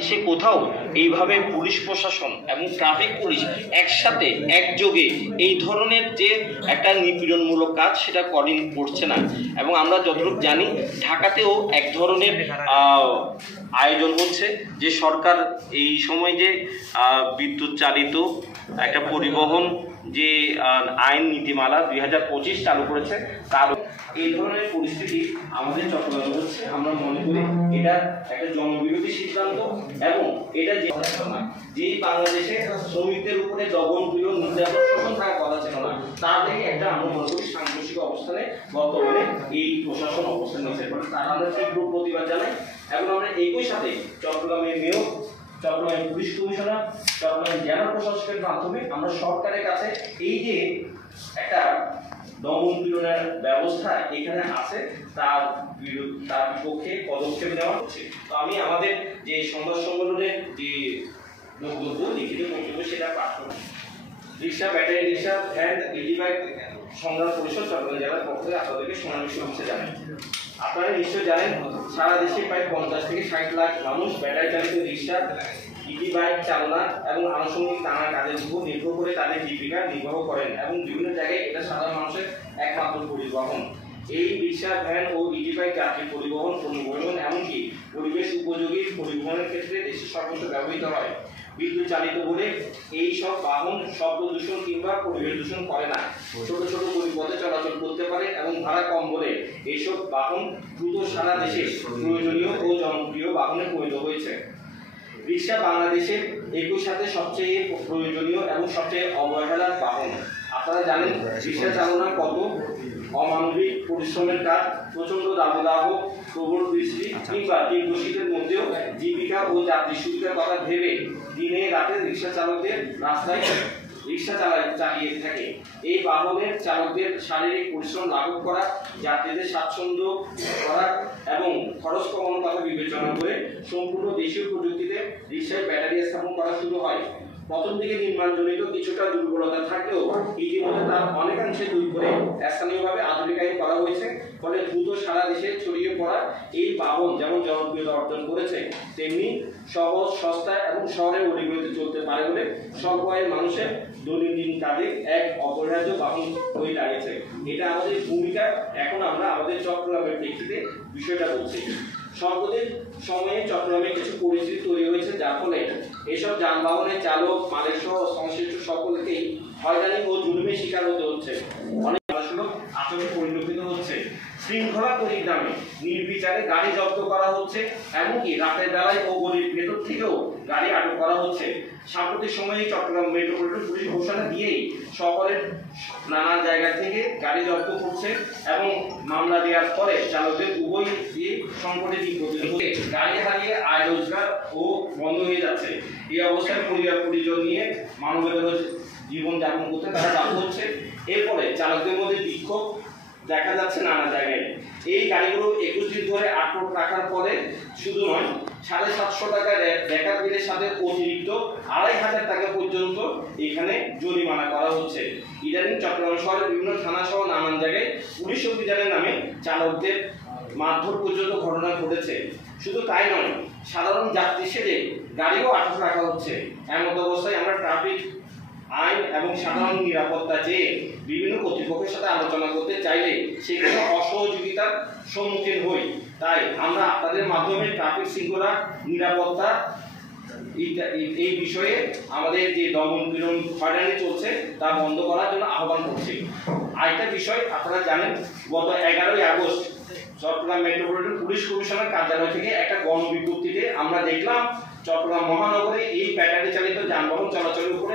দেশে কোথাও এইভাবে পুলিশ প্রশাসন এবং ট্রাফিক পুলিশ একসাথে একযোগে এই ধরনের যে একটা নিপীড়নমূলক কাজ সেটা করছে না। এবং আমরা যতটুকু জানি ঢাকাতেও এক ধরনের আয়োজন হচ্ছে, যে সরকার এই সময় যে বিদ্যুৎ চালিত একটা পরিবহন যে আইন নীতিমালা 2025 চালু করেছে, তার এই ধরনের পরিস্থিতি আমাদের চট্টগ্রামে হচ্ছে। আমরা মনে করি এটা একটা জনবিরোধী সিদ্ধান্ত এবং এটা যেই বাংলাদেশে শ্রমিকদের উপরে দমন পীড়ন নির্যাতন শোষণ থাকার কথা ছিল না, তার থেকে একটা আমরা মনে করি সাংঘর্ষিক অবস্থানে বর্তমানে এই প্রশাসন অবস্থান নিতে পারে, তার আমরা তীব্র প্রতিবাদ জানাই। এবং আমরা একই সাথে চট্টগ্রামের মেয়র, চট্টগ্রামের পুলিশ কমিশনার, চট্টগ্রামের জেলা প্রশাসকের মাধ্যমে আমরা সরকারের কাছে এই যে একটা দমন পীড়নের ব্যবস্থা এখানে আছে তার বিপক্ষে পদক্ষেপ নেওয়া হচ্ছে। তো আমি আমাদের যে সংবাদ সম্মেলনের যে বক্তব্য লিখিত বক্তব্য সেটা পাঠ করব। রিক্সা, ব্যাটারি রিক্সা, ভ্যান, ইজিবাইক সংগ্রাম পরিষদ চট্টগ্রাম জেলার পক্ষ থেকে আপনাদেরকে সোনালী শুভেচ্ছা জানাই। আপনারা নিশ্চয় জানেন সারা দেশে প্রায় 50 থেকে 60 লাখ মানুষ ব্যাটারি চালিত রিক্সা, ইজিবাইক চালনা এবং আনুষঙ্গিক নানা কাজের উপর নির্ভর করে তাদের জীবিকা নির্বাহ করেন এবং বিভিন্ন জায়গায় এটা সাধারণ মানুষের একমাত্র পরিবহন। এই রিক্সা, ভ্যান ও ইজিবাইক যাত্রী পরিবহন, পরিবহন এমনকি পরিবেশ উপযোগী পরিবহনের ক্ষেত্রে দেশে সর্বত্র ব্যবহৃত হয়। বিদ্যুৎ চালিত বলে এই সব বাহন শব্দ দূষণ কিংবা পরিবেশ দূষণ করে না, ছোট ছোট পরিপথে চলাচল করতে পারে এবং ভাড়া কম বলে এইসব বাহন দ্রুত সারা দেশে প্রয়োজনীয় ও জনপ্রিয় বাহনে পরিণত হয়েছে। রিক্সা বাংলাদেশের একই সাথে সবচেয়ে প্রয়োজনীয় এবং সবচেয়ে অবহেলার বাহন। আপনারা জানেন রিক্সা চালনা কত অমানবিক পরিশ্রমের কাজ। প্রচন্ড দাবদাহ, প্রবল বৃষ্টি কিংবা তীব্র শীতের মধ্যেও জীবিকা ও যাত্রী সুবিধার কথা ভেবে দিনে রাতে রিক্সা চালকদের রাস্তায় রিক্সা চালিয়ে থাকে। এই বাহনের চালকদের শারীরিক পরিশ্রম লাঘব করা, যাত্রীদের স্বাচ্ছন্দ্য করা এবং খরচ কমানোর কথা বিবেচনা করে সম্পূর্ণ দেশীয় প্রযুক্তিতে রিক্সায় ব্যাটারি স্থাপন করা শুরু হয়। প্রথম দিকে নির্মাণজনিত কিছুটা দুর্বলতা থাকলেও ইতিমধ্যে তার অনেকাংশে দূর করে স্থানীয়ভাবে আধুনিকায়ন করা হয়েছে। ফলে দ্রুত সারা দেশে ছড়িয়ে পড়া এই বাহন যেমন জনপ্রিয়তা অর্জন করেছে, তেমনি সহজ, সস্তা এবং শহরে অলিগলিতে চলতে পারে বলে স্বল্প আয়ের মানুষের দৈনন্দিন কাজে এক অপরিহার্য বাহন হয়ে দাঁড়িয়েছে। এটা আমাদের ভূমিকা। এখন আমরা আমাদের চট্টগ্রামের প্রেক্ষিতে বিষয়টা বলছি। সাম্প্রতিক সময়ে চট্টগ্রামে কিছু পরিস্থিতি তৈরি হয়েছে, যার ফলে এসব যানবাহনের চালক, মালিক সহ সংশ্লিষ্ট সকলকেই হয়রানি ও জুলুমের শিকার হতে হচ্ছে। অনেক আচরণ পরিলক্ষিত হচ্ছে। শৃঙ্খলা পরিগ্রামে নির্বিচারে গাড়ি জব্দ করা হচ্ছে, এমনকি রাতের বেলায় ও গলির ভেতর থেকেও গাড়ি আটক করা হচ্ছে। সাম্প্রতিক সময়ে চট্টগ্রাম মেট্রোপলিটন পুলিশ ঘোষণা দিয়েই শহরের নানা জায়গা থেকে গাড়ি জব্দ করছে এবং মামলা দেওয়ার পরে চালকদের উভয় দিয়ে সংকটে হচ্ছে। গাড়ি হারিয়ে আয় রোজগার ও বন্ধ হয়ে যাচ্ছে। এই অবস্থায় পরিবার পরিজন নিয়ে মানবেতর জীবন যাপন করতে তারা বাধ্য হচ্ছে। এরপরে চালকদের মধ্যে বিক্ষোভ দেখা যাচ্ছে নানা জায়গায়। এই গাড়িগুলো 21 দিন ধরে আটক রাখার পরে শুধু নয়, 750 টাকা রেকার বিলের সাথে অতিরিক্ত 2500 টাকা পর্যন্ত এখানে জরিমানা করা হচ্ছে। ইদানিং চট্টগ্রাম শহরের বিভিন্ন থানা সহ নানান জায়গায় পুলিশ অভিযানের নামে চালকদের মারধর পর্যন্ত ঘটনা ঘটেছে। শুধু তাই নয়, সাধারণ যাত্রী সেজে গাড়িও আটক রাখা হচ্ছে। এমন অবস্থায় আমরা ট্রাফিক আইন এবং সাধারণ নিরাপত্তা যে বিভিন্ন কর্তৃপক্ষের সাথে আলোচনা করতে চাইলে সেখানে অসহযোগিতার সম্মুখীন হই। তাই আমরা আপনাদের মাধ্যমে ট্রাফিক শৃঙ্খলা, নিরাপত্তা এই বিষয়ে আমাদের যে দমন পীড়ন হয়রানি চলছে তা বন্ধ করার জন্য আহ্বান করছি। আরেকটা বিষয় আপনারা জানেন, গত 11ই August Chattogram metropolitan police commissioner কার্যালয় থেকে একটা গণবিজ্ঞপ্তিতে আমরা দেখলাম চট্টগ্রাম মহানগরে এই ব্যাটারি চালিত যানবাহন চলাচলের উপরে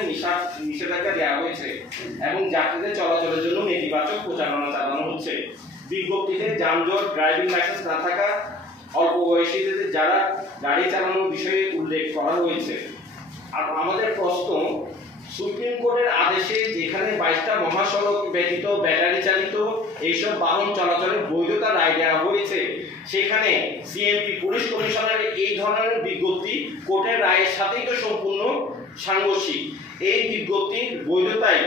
নিষেধাজ্ঞা দেওয়া হয়েছে এবং যাত্রীদের চলাচলের জন্য নেতিবাচক প্রচারণা চালানো হচ্ছে। বিজ্ঞপ্তিতে যানজট, ড্রাইভিং লাইসেন্স না থাকা, অল্প বয়সীদের যারা গাড়ি চালানোর বিষয়ে উল্লেখ করা হয়েছে। আর আমাদের প্রশ্ন, সুপ্রিম কোর্টের আদেশে যেখানে 22টা মহাসড়ক ব্যতীত ব্যাটারি চালিত এইসব বাহন চলাচলের বৈধতা রায় দেওয়া হয়েছে, সেখানে সিএমপি পুলিশ কমিশনার এই ধরনের বিজ্ঞপ্তি কোর্টের রায়ের সাথেই তো সম্পূর্ণ সাংঘর্ষিক। এই বিজ্ঞপ্তির বৈধতাই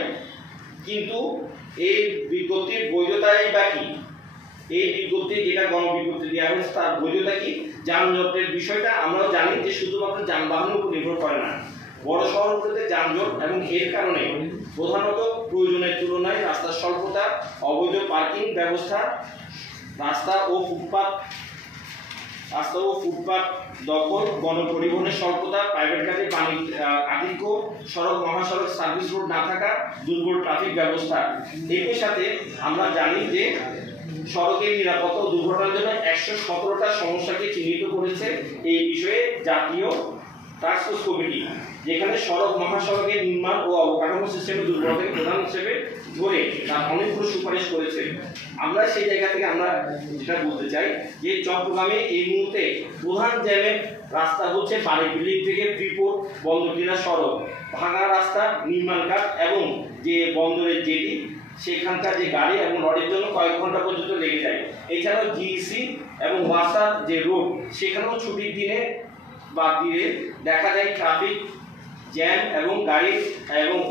বা কি? এই বিজ্ঞপ্তি যেটা গণবিজ্ঞপ্তি দেওয়া হয়েছে তার বৈধতা কি? যানজটের বিষয়টা আমরাও জানি যে শুধুমাত্র যানবাহনের উপর নির্ভর করে না, বড় শহরগুলোতে যানজট এবং এর কারণে প্রধানত প্রয়োজনের তুলনায় রাস্তার স্বল্পতা, অবৈধ পার্কিং ব্যবস্থা, রাস্তা ও ফুটপাত দখল, গণপরিবহনের স্বল্পতা, প্রাইভেট গাড়ির আধিক্য, সড়ক মহাসড়ক সার্ভিস রোড না থাকা, দুর্বল ট্রাফিক ব্যবস্থা। একই সাথে আমরা জানি যে সড়কের নিরাপত্তা ও দুর্ঘটনার জন্য 117টা সমস্যাকে চিহ্নিত করেছে এই বিষয়ে জাতীয় টাস্কফোর্স কমিটি, যেখানে সড়ক মহাসড়কের নির্মাণ ও অবকাঠামো সিস্টেমের দুর্বলতাকে প্রধান হিসেবে ধরে তার অনেকগুলো সুপারিশ করেছে। আমরা সেই জায়গা থেকে আমরা যেটা বলতে চাই যে চট্টগ্রামে এই মুহূর্তে প্রধান জ্যামের রাস্তা হচ্ছে বাড়িবিলি থেকে ফ্রিপোর্ট বন্দরটিলা সড়ক, ভাঙা রাস্তা, নির্মাণ কাজ এবং যে বন্দরের জেটি সেখানকার যে গাড়ি এবং লরির জন্য কয়েক ঘন্টা পর্যন্ত লেগে যায়। এছাড়াও জিইসি এবং ওয়াসার যে রোড সেখানেও ছুটির দিনে বাদ দিয়ে দেখা যায় ট্রাফিক জ্যাম এবং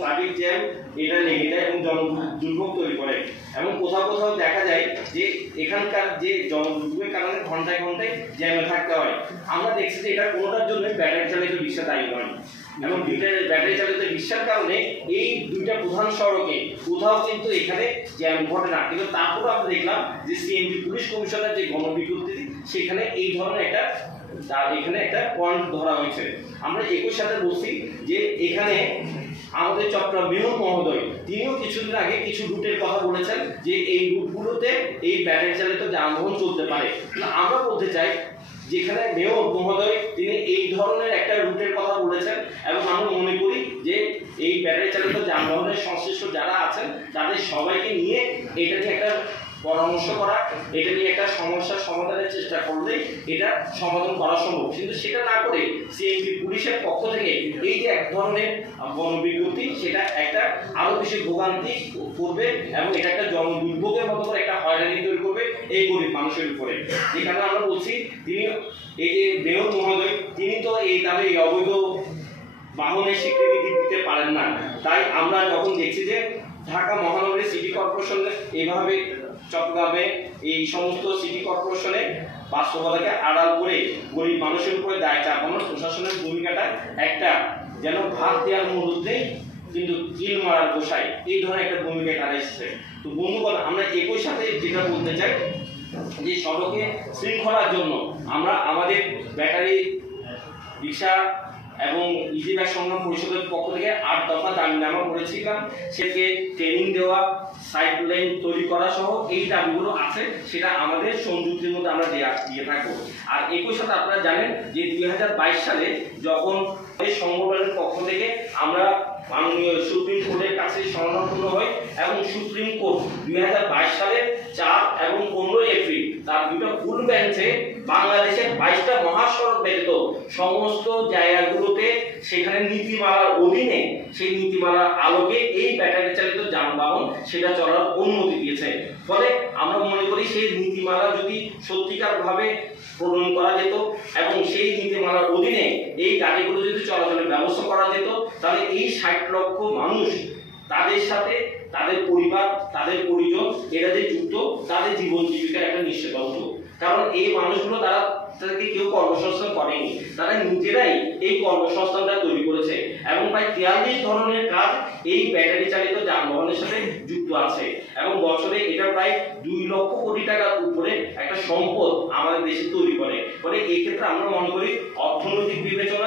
ট্রাফিক জ্যাম এটা লেগে যায় এবং জনদুর্ভোগ তৈরি করে। এবং কোথাও কোথাও দেখা যায় যে এখানকার যে জনদুর্ভোগের কারণে ঘন্টায় ঘন্টায় জ্যামে থাকতে হয়। আমরা দেখছি যে এটা কোনোটার জন্য ব্যাটারি চালিত রিক্সা দায়ী নয়, এবং ব্যাটারি চালিত রিক্সার কারণে এই দুইটা প্রধান সড়কে কোথাও কিন্তু এখানে জ্যাম ঘটে না। কিন্তু তারপরে আমরা দেখলাম যে সিএমপি পুলিশ কমিশনার যে গণবিজ্ঞপ্তি সেখানে এই ধরনের একটা পয়েন্ট ধরা হয়েছে। আমরা একই সাথে বলছি যে এখানে আমাদের চট্টগ্রাম মেয়র মহোদয় তিনিও কিছুদিন আগে কিছু রুটের কথা বলেছেন যে এই রুটগুলোতে এই ব্যাটারি চালিত যানবাহন চলতে পারে। আমরা বলতে চাই যেখানে মেয়র মহোদয় তিনি এই ধরনের একটা রুটের কথা বলেছেন এবং আমরা মনে করি যে এই ব্যাটারি চালিত যানবাহনের সংশ্লিষ্ট যারা আছেন তাদের সবাইকে নিয়ে এটা নিয়ে একটা পরামর্শ করা, এটা নিয়ে একটা সমস্যার সমাধানের চেষ্টা করলে এটা সমাধান করা সম্ভব। কিন্তু সেটা না করে সিএমপি পুলিশের পক্ষ থেকে এই যে এক ধরনের গণবিজ্ঞপ্তি সেটা একটা আরো বেশি ভোগান্তি করবে এবং এটা একটা জনদুর্ভোগের মতো করে একটা হয়রানি তৈরি করবে এই গরিব মানুষের উপরে। যেখানে আমরা বলছি তিনি এই যে মেয়র মহোদয় তিনি তো তাহলে এই অবৈধ বাহনের স্বীকৃতি দিতে পারেন না। তাই আমরা যখন দেখছি যে ঢাকা মহানগরী সিটি কর্পোরেশন এইভাবে চট্টগ্রামে এই সমস্ত সিটি কর্পোরেশনে বাস্তবতাকে আড়াল করে গরিব মানুষের উপরে দায় চাপানোর প্রশাসনের ভূমিকাটা একটা যেন ভাত দেওয়ার মুহূর্তে কিন্তু কিল মারার গোসাই এই ধরনের একটা ভূমিকা তারা এসেছে। তো বন্ধুগণ, আমরা একই সাথে যেটা বলতে চাই যে সড়কে শৃঙ্খলার জন্য আমরা আমাদের ব্যাটারি রিক্সা এবং ইজি ব্যাগ সংগ্রাম পরিষদের পক্ষ থেকে 8 দফা দাবিনামা করেছিলাম। সেটাকে ট্রেনিং দেওয়া, সাইড লাইন তৈরি করা সহ এই দাবিগুলো আছে, সেটা আমাদের সংযুক্তির মধ্যে আমরা দিয়ে থাকবো। আর একই সাথে আপনারা জানেন যে 2022 সালে যখন এই সংগঠনের পক্ষ থেকে আমরা মাননীয় সুপ্রিম কোর্টের কাছে শরণাপন্ন হয় এবং সুপ্রিম কোর্ট 2022 সালে 4 এবং 15 এপ্রিল তার দুটো ফুল বেঞ্চে বাংলাদেশের 22টা মহাসড়ক ব্যতীত সমস্ত জায়গাগুলোতে সেখানে নীতিমালার অধীনে সেই নীতিমালার আলোকে এই ব্যাটারি চালিত যানবাহন সেটা চলার অনুমতি দিয়েছে। ফলে আমরা মনে করি সেই নীতিমালা যদি সত্যিকারভাবে প্রণয়ন করা যেত এবং সেই নীতিমালার অধীনে এই গাড়িগুলো যদি চলাচলের ব্যবস্থা করা যেত, তাহলে এই 60 লক্ষ মানুষ তাদের সাথে তাদের পরিবার, তাদের পরিজন এরা যে যুক্ত, তাদের জীবন জীবিকার একটা নিশ্চয়তা হতো। কারণ এই মানুষগুলো তাদেরকে কেউ কর্মসংস্থান করেনি, তারা নিজেরাই এই কর্মসংস্থানটা তৈরি করেছে এবং প্রায় 43 ধরনের কাজ এই ব্যাটারি চালিত যানবাহনের সাথে যুক্ত আছে এবং বছরে এটা প্রায় 2 লক্ষ কোটি টাকার উপরে একটা সম্পদ আমাদের দেশে তৈরি করে। ফলে এই ক্ষেত্রে আমরা মনে করি অর্থনৈতিক বিবেচনা